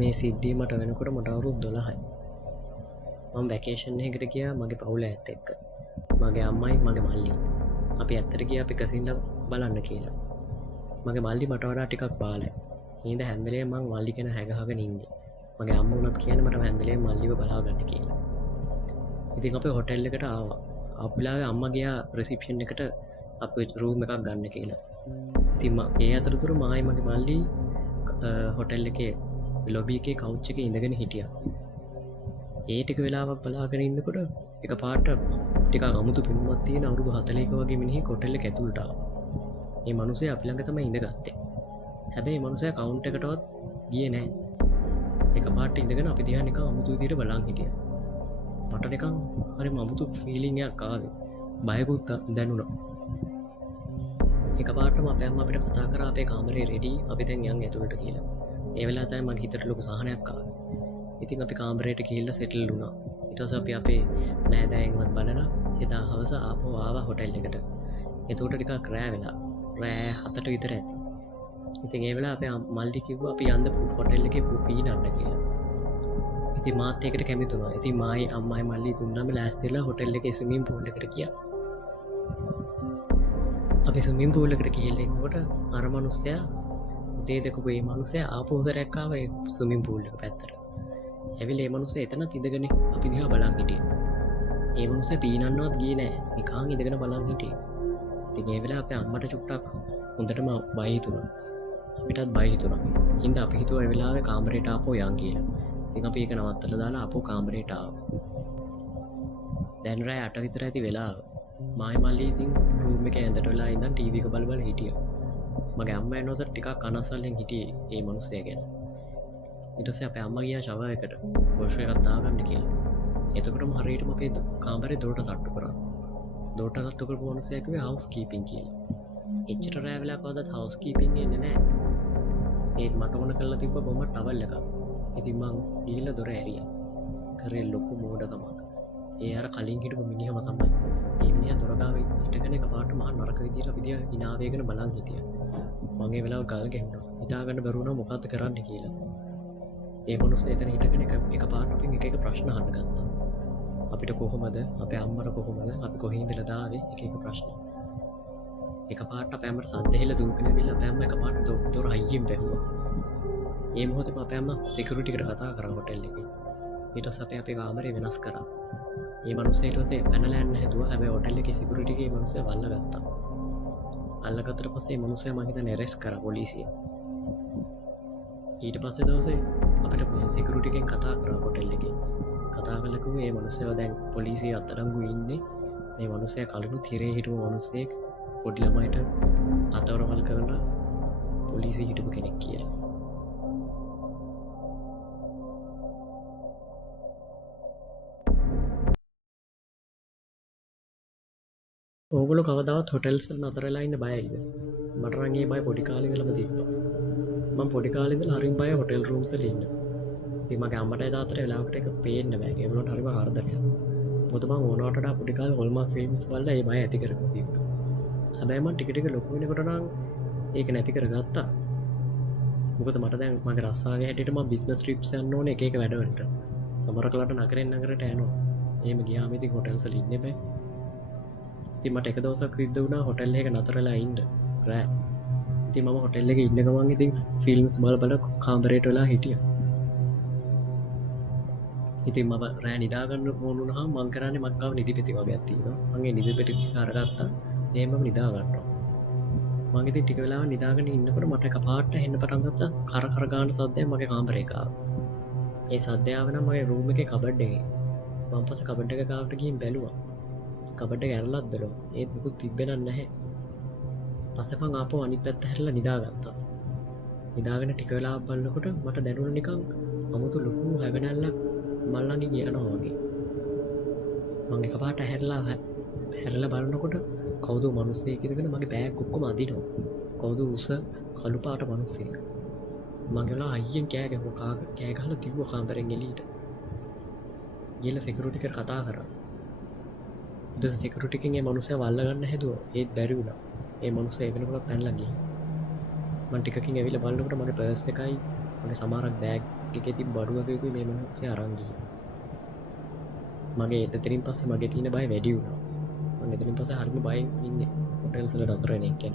මේ සිද්ධිය මට වෙනකොට මට අවුරුදු 12යි. මම වැකේෂන් එකකට ගියා මගේ පවුල ඇත්ත එක්ක. මගේ අම්මයි මගේ මල්ලි. අපි ඇත්තට ගියා අපි කසින්ද බලන්න කියලා. මගේ මල්ලි මට වඩා ටිකක් බාලයි. හින්දා හැම වෙලේම මං මල්ලි කෙන හැගහගෙන ඉන්නේ. මගේ අම්මා උනත් කියන්නේ මට හැම වෙලේම මල්ලිව බලා ගන්න කියලා. ඉතින් අපි හොටෙල් එකට ආවා. ආපු වෙලාවේ අම්මා ගියා රිසෙප්ෂන් එකට අපි රූම් එකක් ගන්න කියලා. ඉතින් ඒ අතරතුර මායි මගේ මල්ලි හොටෙල් එකේ ලොබි එකේ කවුච් එකේ ඉඳගෙන හිටියා. ඒ ටික වෙලාවක් බලාගෙන ඉන්නකොට එකපාරට ටිකක් අමුතු පිනුමක් තියෙන අවුරුදු 40ක වගේ මිනිහෙක් හොටෙල් එක ඇතුළට ආවා. මේ මිනිහයා අපි ළඟ තමයි ඉඳගත්තේ. හැබැයි මිනිහයා කවුන්ට් එකටවත් ගියේ නැහැ. එකපාරට ඉඳගෙන අපි දිහා නිකන් අමුතු විදියට බලන් හිටියා. මට නිකන් හරිම අමුතු ෆීලිං එකක් ආවේ. බයකුත් දැනුණා. එකපාරටම අපේ අම්මා අපිට කතා කරා අපේ කාමරේ රෙඩි අපි දැන් යන් ඇතුළට කියලා. ඒ වෙලාව තමයි මගේ හිතට ලොකු සහනයක් ආවේ. ඉතින් අපි කාමරේට ගිහිල්ලා සෙටල් වුණා. ඊට පස්සේ අපි අපේ නෑදෑයන්වත් බලලා එදා හවස ආපහු ආවා හොටෙල් එකට. එතකොට ටිකක් රෑ වෙලා. රෑ 7ට විතර ඇති. ඉතින් ඒ වෙලාව අපේ මල්ලි කිව්වා අපි යන්න හොටෙල් එකේ පීනන්න කියලා. ඉතින් මාත් ඒකට කැමති වුණා. ඉතින් මායි අම්මයි මල්ලි තුන්නාම ලෑස්තිලා හොටෙල් එකේ ස්විමින් pool එකට ගියා. අපි ස්විමින් pool එකට ගිහිල්ලා ඉන්නකොට අර මිනිස්සයා උදේ දැකපු මේ මිනිස්සයා ආපහු සැරයක් ආවා ඒ ස්විමින් pool එක පැත්තට. ඇවිල්ලා මේ මිනිස්සයා එතනත් ඉඳගෙන අපි දිහා බලන් හිටියා. මේ මිනිස්සයා පීනන්නවත් ගියේ නෑ. නිකන් ඉඳගෙන බලන් හිටියේ. ඉතින් ඒ වෙලාව අපේ අම්මට චුට්ටක් හොඳටම බය හිතුණා. අපිටත් බය හිතුණා. ඉතින් අපි හිතුවා ඒ වෙලාවේ කාමරේට ආපහු යන් කියලා. ඉතින් අපි ඒක නවත්තලා දාලා ආපහු කාමරේට ආවා. දැන් රෑ 8 විතර ඇති වෙලාව. මායි මල්ලි ඉතින් රූම් එකේ ඇඳට වෙලා ඉඳන් ටීවී එක බල හිටියා. මගේ අම්මා එනකොට ටිකක් කනස්සල්ලෙන් හිටියේ මේ මිනිස්සයා ගැන. ඊට පස්සේ අපේ අම්මා ගියා ෂවර් එකට වොෂ් එකක් දාගන්න කියලා. එතකොටම හරියටම අපේ කාමරේ දොරට තට්ටු කරා. දොරට තට්ටු කරපු මිනිස්සයා කිව්වේ හවුස් කීපින් කියලා. එච්චර රෑ වෙලා කවදාවත් හවුස් කීපින් එන්නේ නැහැ. ඒත් මට ඕන කරලා තිබ්බ බොම්ම ටවල් එකක්. ඉතින් මං ගිහිල්ලා දොර ඇරියා. කරේ ලොකු මෝඩකමක්. ඒ අර කලින් හිටපු මිනිහම තමයි. ඒ මිනිහා දොර ගාව හිටගෙන එකපාරට මහා නරක විදියට අපි දිහා hina වේගෙන බලන් හිටියා. මං ඒ වෙලාව ගල් ගැහුණා. හිතා ගන්න බැරුව නම් මොකද්ද කරන්න කියලා. ඒ මිනිස්සු එතන හිටගෙන එකපාරට අපින් එක එක ප්‍රශ්න අහන්න ගත්තා. අපිට කොහොමද අපේ අම්මට කොහොමද අපි කොහේ ඉඳලාද ආවේ එක එක ප්‍රශ්න. එකපාරට අපේ අම්මට සද්දෙහෙල දුවගෙන ඇවිල්ලා අපේ අම්මා එකපාරට දොර හයියෙන් වැහුවා. ඒ මොහොතේම අපේ අම්මා සිකියුරිටි එකට කතා කරා හොටෙල් එකේ. ඊට පස්සේ අපේ කාමරේ වෙනස් කරා. මේ මිනිස්සු ඊට පස්සේ පැනලා යන්න හැදුවා. හැබැයි හොටෙල් එකේ සිකියුරිටි එකේ මිනිස්සු අල්ලගත්තා. අල්ලගත්තට පස්සේ මේ මිනිස්සයා මං හිතන්නේ ඇරෙස්ට් කරා පොලිසිය. ඊට පස්සේ දවසේ අපිට සිකියුරිටි එකෙන් කතා කරා හොටෙල් එකේ. කතා කළා කිව්වේ මේ මිනිස්සයා දැන් පොලිසිය අත්අඩංගුවේ ඉන්නේ. මේ මිනිස්සයා කලින් තිරේ හිටපු මිනිස්සෙක් පොඩි ළමයිට අතවරවල් කරලා පොලිසිය හිටපු කෙනෙක් කියලා. ඕගොල්ලෝ කවදාවත් හොටෙල්ස් වල නතර වෙලා ඉන්න බයයිද? මට නම් ඒ බය පොඩි කාලේ ඉඳලම තිබ්බා. මම පොඩි කාලේ ඉඳලා හරිම බයයි හොටෙල් රූම්ස් වල ඉන්න. ඉතින් මගේ අම්මටයි තාත්තටයි වෙලාවකට එක පේන්න බෑ. ඒගොල්ලන්ට හරිම කරදරයක්. මොකද මම ඕනවට වඩා පොඩි කාලේ හොල්මා ෆිල්ම්ස් බලලා ඒ බය ඇති කරගෙන තිබ්බා. හැබැයි මම ටික ටික ලොකු වෙනකොට නම් ඒක නැති කරගත්තා. මොකද මට දැන් මගේ රස්සාවේ හැටියට මම බිස්නස් ට්‍රිප්ස් යන්න ඕනේ එක එක වැඩවලට. සමහර කලකට නගරෙන් නගරයට යනවා. එහෙම ගියාම ඉතින් හොටෙල්ස් වල ඉන්න බෑ. ඉතින් මට එක දවසක් සිද්ධ වුණා හොටෙල් එක නතර වෙලා ඉන්න රෑ. ඉතින් මම හොටෙල් එකේ ඉන්න ගමන් ඉතින් ෆිල්ම්ස් බල කාමරේට වෙලා හිටියා. ඉතින් මම රෑ නිදා ගන්න ඕන වුණාම මං කරන්නේ මං ගාව නිදිපෙති වගේක් තියෙනවා. මං ඒ නිදිපෙති අරගත්තා. එහෙමම නිදා ගන්නවා. මං ඉතින් ටික වෙලාවක් නිදාගෙන ඉන්නකොට මට එකපාරට එන්න පටන් ගත්තා කර කර ගාන සද්දයක් මගේ කාමරේට ආවා. ඒ සද්දය ආව නම් මගේ රූම් එකේ කබඩ් එකේ. මම පස්සේ කබඩ් එක ගාවට ගිහින් බැලුවා. කබඩ් එක ඇරලත් බැලුවා. ඒත් මොකුත් තිබ්බේ නැහැ. පස්සේ මං ආපහු අනිත් පැත්ත හැරිලා නිදාගත්තා. නිදාගෙන ටික වෙලාවක් බලනකොට මට දැනුණා නිකන් අමුතු ලොකු හැබැනල්ලක් මල්ලංගේ ගියනවා වගේ. මං එකපාරට හැරිලා බලනකොට කවුද මිනිස්සෙක් ඉඳගෙන මගේ බෑග් ඔක්කොම අදිනවා. කවුද උස කළු පාට මිනිස්සෙක්. මං ගලා අයියෙන් කෑ ගහලා තිබ්බ කාමරෙන් එළියට. ගිහලා සිකියුරිටි එකට කතා කරා. ඊට පස්සේ සිකියුරිටි එකෙන් මේ මිනිස්සයා වල්ල ගන්න හැදුවා. ඒත් බැරි වුණා. ඒ මිනිස්සයා ඒ වෙනකොට පැනලා ගියා. මං ටිකකින් ඇවිල්ලා බලනකොට මගේ පර්ස් එකයි මගේ සමාරක් බෑග් එක ති බඩුවකයකුයි මේ මනසේ අරංගී මගේ එතරින් පස්ස මගේ තියන බයි වැඩි වුණා එතරින් පස හරිම බයි ඉන්න හොටෙල්සල දතරන එකැන